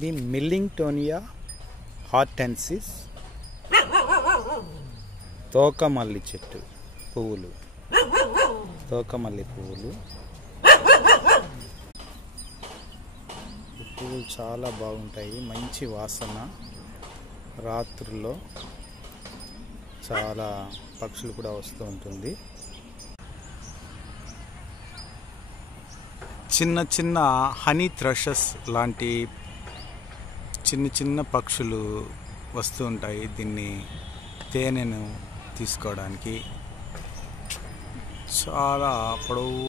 ఇది మిల్లింగ్టోనియా హార్టెన్సిస్ తోకమల్లి చెట్టు పువ్వులు, తోకమల్లి పువ్వులు. ఈ పువ్వులు చాలా బాగుంటాయి, మంచి వాసన. రాత్రుల్లో చాలా పక్షులు కూడా వస్తూ ఉంటుంది. చిన్న చిన్న హనీ థ్రషెస్ లాంటి చిన్న చిన్న పక్షులు వస్తూ ఉంటాయి దీన్ని తేనెను తీసుకోవడానికి. చాలా పొడవు